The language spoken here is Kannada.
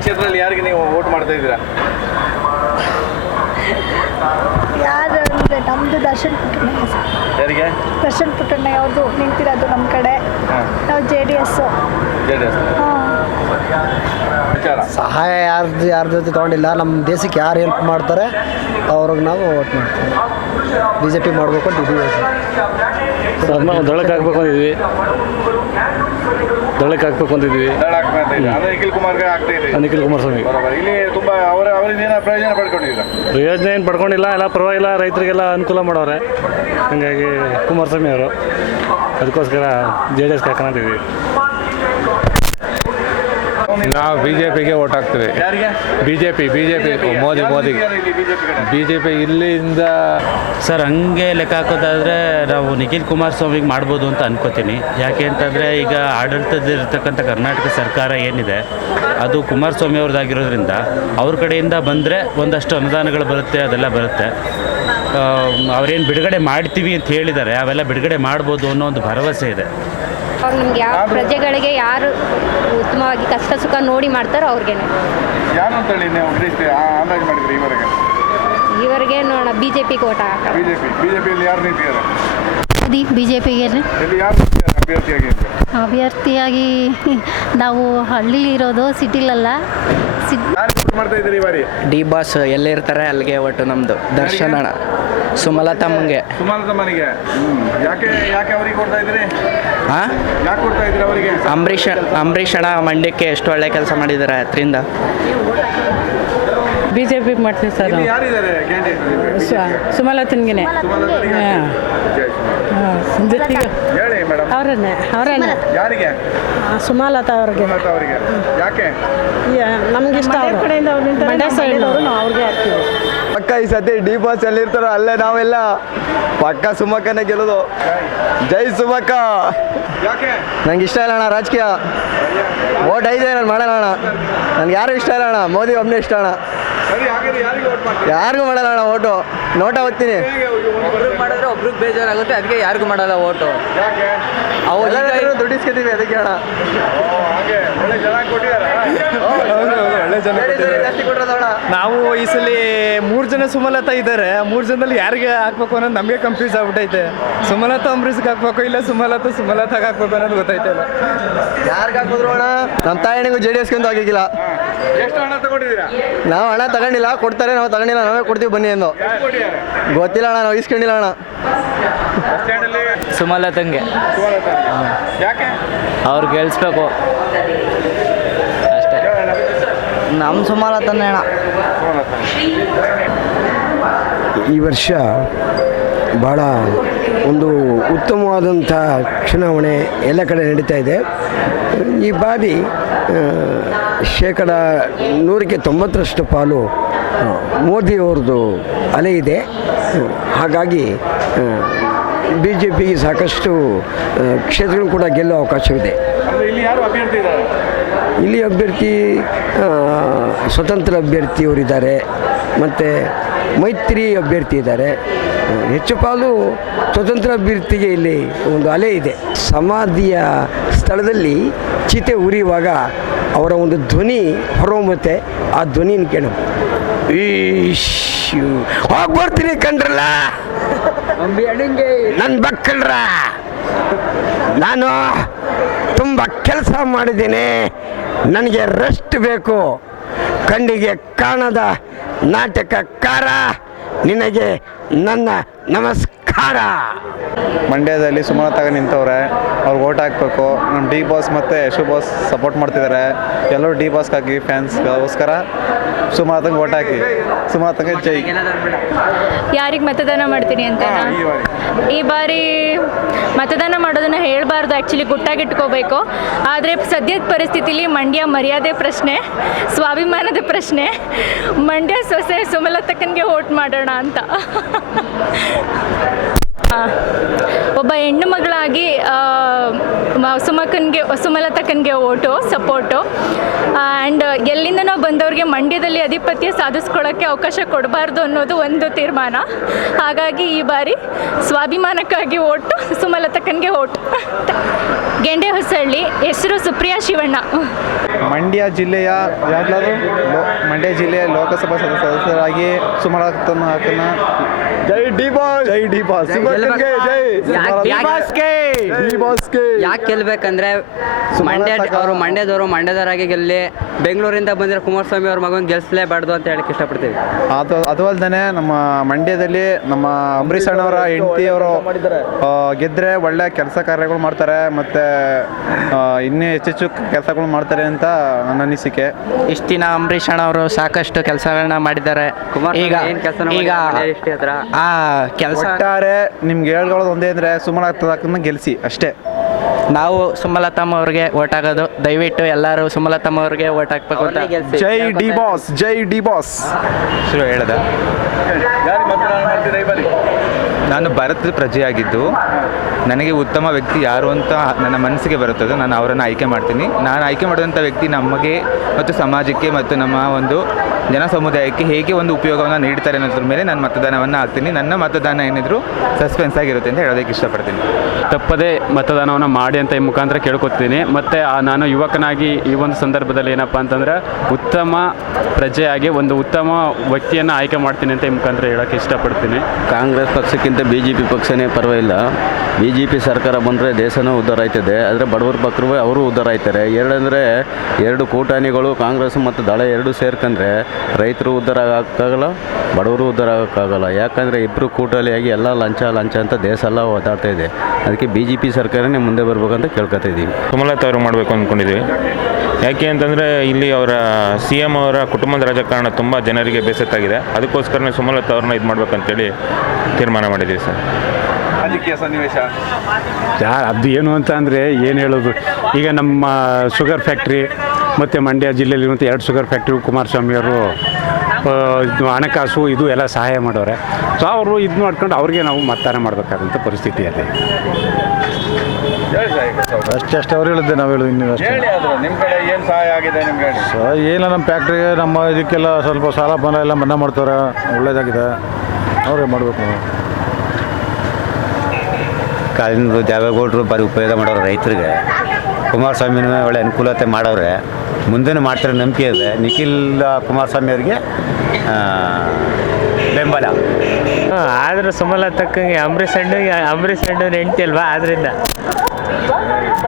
ಕ್ಷೇತ್ರದಲ್ಲಿ ಯಾರಿಗೆ ನೀವು ವೋಟ್ ಮಾಡ್ತಾ ಇದ್ದೀರಾ? ಯಾರು ಅಂದರೆ ನಮ್ಮದು ದರ್ಶನ್ ಪುಟ್ಟಣ್ಣಯ್ಯ ಸರ್. ಯಾರಿಗೆ? ದರ್ಶನ್ ಪುಟ್ಟಣ್ಣಯ್ಯ ಅವ್ರದ್ದು ನಿಂತಿರೋದು ನಮ್ಮ ಕಡೆ. ನಾವು J D S J D S. ವಿಚಾರ. ಸಹಾಯ ಯಾರ್ದು ಯಾರ ಜೊತೆ ತಗೊಂಡಿಲ್ಲ ನಮ್ಮ ದೇಶಕ್ಕೆ ಯಾರು ಹೆಲ್ಪ್ ಮಾಡ್ತಾರೆ ಅವ್ರಿಗೆ ನಾವು ವೋಟ್ ಮಾಡ್ತೀವಿ. ಬಿ ಜೆ ಪಿ ಮಾಡಬೇಕು ಅಂತ ಇದೀವಿ ಸರ್ ನಾವು ದಳಕ್ಕೆ ಹಾಕ್ಬೇಕು ಅಂತಿದ್ವಿ ದಳಕ್ಕೆ ಹಾಕ್ಬೇಕು ಅಂತಿದ್ವಿ ದಳ ಹಾಕ್ತಾ ಸ್ವಾಮಿ ಅಂದ್ರೆ ನಿಖಿಲ್ ಕುಮಾರ್ಗೆ ಆಗ್ತಾ ಇದೆ ನಿಖಿಲ್ ಕುಮಾರಸ್ವಾಮಿ. ಇಲ್ಲಿ ತುಂಬಾ ಅವರ ಅವರಿಂದ ಏನೋ ಪ್ರಯೋಜನ ಪಡ್ಕೊಂಡಿದ್ದೀರಾ? ಪ್ರಯೋಜನ ಏನು ಪಡ್ಕೊಂಡಿಲ್ಲ. ಎಲ್ಲ ಪರವಾಗಿಲ್ಲ. ರೈತರಿಗೆಲ್ಲ ಅನುಕೂಲ ಮಾಡವ್ರೆ ಹಾಗಾಗಿ ಕುಮಾರಸ್ವಾಮಿ ಅವರು. ಅದಕ್ಕೋಸ್ಕರ ಜೆ ಡಿ ಎಸ್ಗೆ ಹಾಕೋಣಂತಿದ್ವಿ ನಾವು ಬಿ ಜೆ ಪಿಗೆ ಓಟ್ ಹಾಕ್ತೀವಿ BJP B J P B J P Modi Modi BJP B J P ಇಲ್ಲಿಂದ ಸರ್ ಹಂಗೆ ಲೆಕ್ಕ ಹಾಕೋದಾದ್ರೆ ನಾವು ನಿಖಿಲ್ ಕುಮಾರಸ್ವಾಮಿಗೆ ಮಾಡ್ಬೋದು ಅಂತ ಅನ್ಕೋತೀನಿ. ಯಾಕೆ ಅಂತಂದರೆ ಈಗ ಆಡಳಿತದಲ್ಲಿರ್ತಕ್ಕಂಥ ಕರ್ನಾಟಕ ಸರ್ಕಾರ ಏನಿದೆ ಅದು ಕುಮಾರಸ್ವಾಮಿ ಅವ್ರದ್ದಾಗಿರೋದ್ರಿಂದ ಅವ್ರ ಕಡೆಯಿಂದ ಬಂದರೆ ಒಂದಷ್ಟು ಅನುದಾನಗಳು ಬರುತ್ತೆ ಅದೆಲ್ಲ ಬರುತ್ತೆ. ಅವ್ರೇನು ಬಿಡುಗಡೆ ಮಾಡ್ತೀವಿ ಅಂತ ಹೇಳಿದ್ದಾರೆ ಅವೆಲ್ಲ ಬಿಡುಗಡೆ ಮಾಡ್ಬೋದು ಅನ್ನೋ ಒಂದು ಭರವಸೆ ಇದೆ. ಅವ್ರು ನಮ್ಗೆ ಯಾವ ಪ್ರಜೆಗಳಿಗೆ ಯಾರು ಉತ್ತಮವಾಗಿ ಕಷ್ಟ ಸುಖ ನೋಡಿ ಮಾಡ್ತಾರೋ ಅವ್ರಿಗೇನೆ. ಯಾರು ಅಂತೇಳಿ ನೀವು ಗ್ರಹಿಸ್ತೀವಿ ಅಂದಾಜು ಮಾಡಿದ್ರಿ ಈವರೆಗೆ? ಇವರಿಗೆ ನೋಡೋಣ ಬಿ ಜೆ ಪಿಗೆ ಓಟ ಬಿಜೆಪಿ ಬಿಜೆಪಿಯಲ್ಲಿ ಯಾರು ನಿಂತಿದ್ದಾರೆ? ಬಿ ಜೆ ಪಿಗೆ ಎಲ್ಲಿ ಯಾರು ನಿಂತಿದ್ದಾರೆ ಅಭ್ಯರ್ಥಿಯಾಗಿ ಅಂತ? ಅಭ್ಯರ್ಥಿಯಾಗಿ ನಾವು ಹಳ್ಳಿಲಿರೋದು ಸಿಟಿಲಲ್ಲ. ಸಿಟ್ ಯಾರು vote ಮಾಡ್ತಾ ಇದ್ದೀರಿ ಈ ಬಾರಿ? ಡಿ ಬಾಸ್ ಎಲ್ಲಿರ್ತಾರೆ ಅಲ್ಲಿಗೆ ಒಟ್ಟು ನಮ್ದು. ದರ್ಶನ ಅಣ್ಣ. ಸುಮಲತಮ್ಮಂಗೆ ಸುಮಾಲತಮ್ಮನಿಗೆ ಯಾಕೆ ಯಾಕೆ ಅವ್ರಿಗೆ ಕೊಡ್ತಾ ಇದ್ದೀರಿ? ಹಾಂ ಯಾಕೆ ಕೊಡ್ತಾ ಇದ್ದೀರಿ ಅವರಿಗೆ? ಅಂಬರೀಷ್ ಅಂಬರೀಷ್ ಅಣ್ಣ ಮಂಡ್ಯಕ್ಕೆ ಎಷ್ಟು ಒಳ್ಳೆ ಕೆಲಸ ಮಾಡಿದ್ದಾರೆ ಅದರಿಂದ. ಬಿ ಜೆ ಪಿ ಮಾಡ್ತೀವಿ ಸರ್. ಇಲ್ಲಿ ಯಾರಿದ್ದಾರೆ ಕ್ಯಾಂಡಿಡೇಟ್ ಸುಮಲತನ್ಗೆ? ಹೇಳಿ ಮೇಡಮ್. ಅವರನ್ನೇ ಅವರನ್ನೇ. ಯಾರಿಗೆ? ಸುಮಲತಾ ಅವ್ರಿಗೆ. ಸುಮಲತಾ ಅವರಿಗೆ. ಯಾಕೆ? ನಮ್ಗೆ ಇಷ್ಟ ಮಂಡ್ಯ ಸೈಡ್ ಅವ್ರಿಗೆ ಹಾಕ್ತೀವಿ. ಪಕ್ಕ ಈ ಸತಿ ಡಿ ಬಾಸ್ ಎಲ್ಲಿರ್ತಾರೋ ಅಲ್ಲೇ ನಾವೆಲ್ಲ ಪಕ್ಕ ಸುಮಕ್ಕನೇ ಗೆಲ್ಲೋದು. ಜೈ ಸುಮಕ್ಕ. ಯಾಕೆ? ನಂಗೆ ಇಷ್ಟ ಇಲ್ಲ ಅಣ್ಣ ರಾಜಕೀಯ. ಓಟ್ ಐದೇ ನಾನು ಮಾಡೋಣ ಅಣ್ಣ. ನನ್ಗೆ ಯಾರು ಇಷ್ಟ ಇಲ್ಲ ಅಣ್ಣ ಮೋದಿ ಒಬ್ಬನೇ ಇಷ್ಟ ಅಣ್ಣ. ಯಾರಿಗೆ ವೋಟ್ ಮಾಡ್ತೀರಿ? ಯಾರಿಗೂ ಮಾಡಲ್ಲ ಅಣ್ಣ ಓಟು ನೋಟ ಓದ್ತೀನಿ. ಮಾಡಿದ್ರೆ ಒಬ್ರಿಗೆ ಬೇಜಾರಾಗುತ್ತೆ ಅದಕ್ಕೆ ಯಾರಿಗೂ ಮಾಡಲ್ಲ ಓಟು ಅವು ದುಡ್ಡು ಇಸ್ಕೊತೀವಿ ಅದಕ್ಕೆ ಅಣ್ಣ. ಓ, ಹಾಗೆ ಒಳ್ಳೆ ಜನ ನಾವು ಈ ಸಲ ಮೂರು ಜನ ಸುಮಲತಾ ಇದ್ದಾರೆ. ಮೂರು ಜನದಲ್ಲಿ ಯಾರಿಗೆ ಹಾಕ್ಬೇಕು ಅನ್ನೋದು ನಮಗೆ ಕನ್ಫ್ಯೂಸ್ ಆಗ್ಬಿಟ್ಟೈತೆ ಸುಮಲತಾ ಅಂಬರೀಷ್ಗೆ ಹಾಕ್ಬೇಕು ಇಲ್ಲ ಸುಮಲತಾ ಸುಮಲತಾಗ ಹಾಕ್ಬೇಕು ಅನ್ನೋದು ಗೊತ್ತೈತೆ ಯಾರಿಗೆ ಹಾಕಿದ್ರು ಅಣ್ಣ? ನಮ್ಮ ತಾಯಣಿಗೂ ಜೆ ಡಿ ಎಸ್ಗಂತೂ ಆಗಿಲ್ಲ ಎಷ್ಟು ಹಣ ತಗೊಂಡಿದ್ದೀರಾ? ನಾವು ಹಣ ತಗೊಂಡಿಲ್ಲ ಕೊಡ್ತಾರೆ ನಾವು ತಗೊಂಡಿಲ್ಲ ನಾವೇ ಕೊಡ್ತೀವಿ ಬನ್ನಿ ಎಂದು ಗೊತ್ತಿಲ್ಲ ಅಣ್ಣ ನಾವು ಇಸ್ಕೊಂಡಿಲ್ಲ ಅಣ್ಣ. ಸುಮಲತಂಗೆ. ಅವ್ರು ಗೆಲ್ಸ್ಬೇಕು. ನಮ್ಮ ಅಣ್ಣ. ಸುಮಲತಾ. ಈ ವರ್ಷ ಭಾಳ ಒಂದು ಉತ್ತಮವಾದಂಥ ಚುನಾವಣೆ ಎಲ್ಲ ಕಡೆ ನಡೀತಾ ಇದೆ. ಈ ಬಾರಿ ಶೇಕಡ ನೂರಕ್ಕೆ ತೊಂಬತ್ತರಷ್ಟು ಪಾಲು ಮೋದಿಯವ್ರದ್ದು ಅಲೆ ಇದೆ. ಹಾಗಾಗಿ ಬಿ ಜೆ ಪಿಗೆ ಸಾಕಷ್ಟು ಕ್ಷೇತ್ರಗಳು ಕೂಡ ಗೆಲ್ಲುವ ಅವಕಾಶವಿದೆ. ಇಲ್ಲಿ ಅಭ್ಯರ್ಥಿ ಸ್ವತಂತ್ರ ಅಭ್ಯರ್ಥಿಯವರಿದ್ದಾರೆ ಮತ್ತು ಮೈತ್ರಿ ಅಭ್ಯರ್ಥಿ ಇದ್ದಾರೆ. ಹೆಚ್ಚು ಪಾಲು ಸ್ವತಂತ್ರ ಅಭ್ಯರ್ಥಿಗೆ ಇಲ್ಲಿ ಒಂದು ಅಲೆ ಇದೆ. ಸಮಾಧಿಯ ಸ್ಥಳದಲ್ಲಿ ಚಿತೆ ಉರಿಯುವಾಗ ಅವರ ಒಂದು ಧ್ವನಿ ಹೊರಹೊಮ್ಮುತ್ತೆ. ಆ ಧ್ವನಿನ ಕೇಳು ಈಶ್ಯು ಹೋಗಿ ಬರ್ತೀನಿ ಕಂಡ್ರಲ್ಲ? ನನ್ನ ಮಕ್ಕಳ್ರ ನಾನು ತುಂಬ ಕೆಲಸ ಮಾಡಿದ್ದೀನಿ. ನನಗೆ ರೆಸ್ಟ್ ಬೇಕು. ಕಣ್ಣಿಗೆ ಕಾಣದ ನಾಟಕಕಾರ ನಿನಗೆ ನನ್ನ ನಮಸ್ಕಾರ. ಮಂಡ್ಯದಲ್ಲಿ ಸುಮಲತಾಗ ನಿಂತವ್ರೆ ಅವ್ರಿಗೆ ಓಟ್ ಹಾಕಬೇಕು. ನಮ್ಮ ಡಿ ಬಾಸ್ ಮತ್ತು ಯಶು ಬಾಸ್ ಸಪೋರ್ಟ್ ಮಾಡ್ತಿದ್ದಾರೆ. ಎಲ್ಲರೂ ಡಿ ಬಾಸ್ಗೆ ಹಾಕಿ ಫ್ಯಾನ್ಸ್ಗೋಸ್ಕರ ಸುಮಲತಂಗೆ ಓಟ್ ಹಾಕಿ. ಸುಮಲತಂಗೆ ಜೈ. ಯಾರಿಗೆ ಮತದಾನ ಮಾಡ್ತೀನಿ ಅಂತ? ಈ ಬಾರಿ. ಮತದಾನ ಮಾಡೋದನ್ನ ಹೇಳಬಾರ್ದು ಆ್ಯಕ್ಚುಲಿ ಗುಟ್ಟಾಗಿಟ್ಕೋಬೇಕು. ಆದರೆ ಸದ್ಯದ ಪರಿಸ್ಥಿತಿಲಿ ಮಂಡ್ಯ ಮರ್ಯಾದೆ ಪ್ರಶ್ನೆ ಸ್ವಾಭಿಮಾನದ ಪ್ರಶ್ನೆ ಮಂಡ್ಯ ಸೊಸೆ ಸುಮಲತಕ್ಕನಿಗೆ ವೋಟ್ ಮಾಡೋಣ ಅಂತ. ಒಬ್ಬ ಹೆಣ್ಣು ಮಗಳಾಗಿ ಸುಮಕನ್ಗೆ ಸುಮಲತಕ್ಕನಿಗೆ ಓಟು, ಸಪೋರ್ಟು. ಆ್ಯಂಡ್ ಎಲ್ಲಿಂದನೋ ಬಂದವ್ರಿಗೆ ಮಂಡ್ಯದಲ್ಲಿ ಅಧಿಪತ್ಯ ಸಾಧಿಸ್ಕೊಳ್ಳೋಕ್ಕೆ ಅವಕಾಶ ಕೊಡಬಾರ್ದು ಅನ್ನೋದು ಒಂದು ತೀರ್ಮಾನ. ಹಾಗಾಗಿ ಈ ಬಾರಿ ಸ್ವಾಭಿಮಾನಕ್ಕಾಗಿ ಓಟು ಸುಮಲತಕ್ಕನಿಗೆ ಓಟು. ಗೆಂಡೆ ಹೊಸಳ್ಳಿ, ಹೆಸರು ಸುಪ್ರಿಯಾ ಶಿವಣ್ಣ. ಮಂಡ್ಯ ಜಿಲ್ಲೆಯ ಯಾವ್ದಾದ್ರು ಲೋ ಮಂಡ್ಯ ಜಿಲ್ಲೆಯ ಲೋಕಸಭಾ ಸದಸ್ಯ- ಸದಸ್ಯರಾಗಿ ಸುಮಾರು ಜೈ ಡಿ ಬಾಸ್. ಜೈ ಡಿ ಬಾಸ್. ಜೈ ಡಿ ಬಾಸ್ಗೆ. ಯಾಕೆ ಗೆಲ್ಬೇಕಂದ್ರೆ ಮಂಡ್ಯ ಅವರು ಮಂಡ್ಯದವರು ಮಂಡ್ಯದವರಾಗಿ ಗೆಲ್ಲಿ ಬೆಂಗಳೂರಿಂದ ಬಂದಿರೋ ಕುಮಾರಸ್ವಾಮಿ ಅವ್ರ ಮಗನ ಗೆಲ್ಸಲೇಬಾರ್ದು ಅಂತ ಹೇಳಕ್ಕೆ ಇಷ್ಟಪಡ್ತೀವಿ. ಅದು ಅದು ಅಲ್ದೇ ನಮ್ಮ ಮಂಡ್ಯದಲ್ಲಿ ನಮ್ಮ ಅಂಬರೀಷ್ ಅಣ್ಣವರ ಹೆಂಡತಿಯವರು ಗೆದ್ರೆ ಒಳ್ಳೆ ಕೆಲಸ ಕಾರ್ಯಗಳು ಮಾಡ್ತಾರೆ ಮತ್ತೆ ಇನ್ನೂ ಹೆಚ್ಚೆಚ್ಚು ಕೆಲಸಗಳು ಮಾಡ್ತಾರೆ ಅಂತ ನನ್ನ ಅನಿಸಿಕೆ. ಇಷ್ಟು ದಿನ ಅಂಬರೀಷ್ ಅಣ್ಣ ಅವರು ಸಾಕಷ್ಟು ಕೆಲಸಗಳನ್ನ ಮಾಡಿದ್ದಾರೆ. ಈಗ ಈಗ ಆ ಕೆಲಸ ನಿಮ್ಗೆ ಹೇಳ್ಕೊಳ್ಳೋದು ಒಂದೇ ಅಂದರೆ ಸುಮಲತನ ಅಷ್ಟೇ. ನಾವು ಸುಮಲತಮ್ಮ ಅವ್ರಿಗೆ ಓಟ್ ಹಾಕೋದು. ದಯವಿಟ್ಟು ಎಲ್ಲರೂ ಸುಮಲತಮ್ಮ ಅವ್ರಿಗೆ ಓಟ್ ಹಾಕ್ಬೇಕು ಅಂತ. ಜೈ ಡಿ ಬಾಸ್ ಜೈ ಡಿ ಬಾಸ್. ಶುರು ಹೇಳ್ದ ಯಾರು ಮತದಾನ ಮಾಡ್ತೀರಾ ಈ ಬಾರಿ ನಾನು ಭಾರತದ ಪ್ರಜೆಯಾಗಿದ್ದು ನನಗೆ ಉತ್ತಮ ವ್ಯಕ್ತಿ ಯಾರು ಅಂತ ನನ್ನ ಮನಸ್ಸಿಗೆ ಬರುತ್ತದೆ ನಾನು ಅವರನ್ನು ಆಯ್ಕೆ ಮಾಡ್ತೀನಿ. ನಾನು ಆಯ್ಕೆ ಮಾಡಿದಂಥ ವ್ಯಕ್ತಿ ನಮಗೆ ಮತ್ತು ಸಮಾಜಕ್ಕೆ ಮತ್ತು ನಮ್ಮ ಒಂದು ಜನ ಸಮುದಾಯಕ್ಕೆ ಹೇಗೆ ಒಂದು ಉಪಯೋಗವನ್ನು ನೀಡ್ತಾರೆ ಅನ್ನೋದ್ರ ಮೇಲೆ ನಾನು ಮತದಾನವನ್ನು ಹಾಕ್ತೀನಿ. ನನ್ನ ಮತದಾನ ಏನಿದ್ರು ಸಸ್ಪೆನ್ಸ್ ಆಗಿರುತ್ತೆ ಅಂತ ಹೇಳೋದಕ್ಕೆ ಇಷ್ಟಪಡ್ತೀನಿ. ತಪ್ಪದೇ ಮತದಾನವನ್ನು ಮಾಡಿ ಅಂತ ಈ ಮುಖಾಂತರ ಕೇಳ್ಕೊತೀನಿ ಮತ್ತು ನಾನು ಯುವಕನಾಗಿ ಈ ಒಂದು ಸಂದರ್ಭದಲ್ಲಿ ಏನಪ್ಪ ಅಂತಂದ್ರೆ ಉತ್ತಮ ಪ್ರಜೆಯಾಗಿ ಒಂದು ಉತ್ತಮ ವ್ಯಕ್ತಿಯನ್ನು ಆಯ್ಕೆ ಮಾಡ್ತೀನಿ ಅಂತ ಈ ಮುಖಾಂತರ ಹೇಳೋಕ್ಕೆ ಇಷ್ಟಪಡ್ತೀನಿ. ಕಾಂಗ್ರೆಸ್ ಪಕ್ಷಕ್ಕಿಂತ ಬಿ ಜೆ ಪಿ ಪಕ್ಷನೇ ಪರವಾಗಿಲ್ಲ. ಬಿ ಜೆ ಪಿ ಸರ್ಕಾರ ಬಂದರೆ ದೇಶನೂ ಉದ್ಧಾರ ಆಯ್ತದೆ ಆದರೆ ಬಡವರ ಪಕ್ಕವೇ ಅವರು ಉದ್ಧಾರ ಆಯ್ತಾರೆ ಎರಡಂದರೆ ಎರಡು ಕೂಟಾಣಿಗಳು ಕಾಂಗ್ರೆಸ್ ಮತ್ತು ದಳ ಎರಡು ಸೇರ್ಕೊಂಡ್ರೆ ರೈತರು ಉದ್ಧಾರ ಆಗೋಕ್ಕಾಗಲ್ಲ ಬಡವರು ಉದ್ಧಾರ ಆಗೋಕ್ಕಾಗಲ್ಲ ಯಾಕಂದರೆ ಇಬ್ಬರು ಕೂಟಾಲಿಯಾಗಿ ಎಲ್ಲ ಲಂಚ ಲಂಚ ಅಂತ ದೇಶ ಎಲ್ಲ ಓದಾಡ್ತಾ ಇದೆ. ಅದಕ್ಕೆ ಬಿ ಜೆ ಪಿ ಸರ್ಕಾರನೇ ಮುಂದೆ ಬರ್ಬೇಕಂತ ಕೇಳ್ಕೊತಾ ಇದ್ದೀವಿ ಸುಮಲತಾ ಅವರು ಮಾಡಬೇಕು ಅಂದ್ಕೊಂಡಿದ್ದೀವಿ. ಯಾಕೆ ಅಂತಂದರೆ ಇಲ್ಲಿ ಅವರ ಸಿ ಎಂ ಅವರ ಕುಟುಂಬದ ರಾಜಕಾರಣ ತುಂಬ ಜನರಿಗೆ ಬೇಸತ್ತಾಗಿದೆ. ಅದಕ್ಕೋಸ್ಕರನೇ ಸುಮಲತಾ ಅವ್ರನ್ನ ಇದು ಮಾಡ್ಬೇಕಂತೇಳಿ ತೀರ್ಮಾನ ಮಾಡಿದ್ದೀವಿ ಸರ್. ರಾಜಕೀಯ ಸನ್ನಿವೇಶ? ಯಾ ಅದು ಏನು ಅಂತ ಅಂದರೆ ಏನು ಹೇಳೋದು? ಈಗ ನಮ್ಮ ಶುಗರ್ ಫ್ಯಾಕ್ಟ್ರಿ ಮತ್ತು ಮಂಡ್ಯ ಜಿಲ್ಲೆಯಲ್ಲಿರುವಂಥ ಎರಡು ಶುಗರ್ ಫ್ಯಾಕ್ಟ್ರಿ ಕುಮಾರಸ್ವಾಮಿಯವರು ಹಣಕಾಸು ಇದು ಎಲ್ಲ ಸಹಾಯ ಮಾಡೋರೆ. ಸೊ ಅವರು ಇದು ಮಾಡ್ಕೊಂಡು ಅವ್ರಿಗೆ ನಾವು ಮತದಾನ ಮಾಡಬೇಕಾದಂಥ ಪರಿಸ್ಥಿತಿ ಇದೆ ಹೇಳಿ ಸಾಯಿ ಅಷ್ಟೇ ಅಷ್ಟು ಅವ್ರು ಹೇಳಿದ್ದೆ ನಾವು ಹೇಳೋದು ಇನ್ನೂ ಅಷ್ಟೇ. ನಿಮ್ಮ ಕಡೆ ಏನು ಸಹಾಯ ಆಗಿದೆ ನಿಮ್ಗೆ ಹೇಳಿ. ಸೊ ನಮ್ಮ ಫ್ಯಾಕ್ಟ್ರಿಗೆ ನಮ್ಮ ಇದಕ್ಕೆಲ್ಲ ಸ್ವಲ್ಪ ಸಾಲ ಬಂದ ಎಲ್ಲ ಮನ್ನಾ ಮಾಡ್ತಾರೆ ಒಳ್ಳೇದಾಗಿದೆ. ಅವರೇ ಮಾಡಬೇಕು ಕಾಲಿನ ದೇವೇಗೌಡರು ಬರೀ ಉಪಯೋಗ ಮಾಡೋರು ರೈತರಿಗೆ. ಕುಮಾರಸ್ವಾಮಿನೂ ಒಳ್ಳೆ ಅನುಕೂಲತೆ ಮಾಡವ್ರೆ ಮುಂದೆನೂ ಮಾಡ್ತಾರೆ ನಂಬಿಕೆ ಇದೆ. ನಿಖಿಲ್ ಕುಮಾರಸ್ವಾಮಿ ಅವರಿಗೆ ಬೆಂಬಲ. ಆದರೂ ಸುಮಲ ತಕ್ಕಂಗೆ ಅಂಬರೀಷ್ ಹಣ್ಣು ಅಂಬರೀಷ್ ಹಣ್ಣು ನೆಂಟಿ ಅಲ್ವಾ? ಆದ್ರಿಂದ.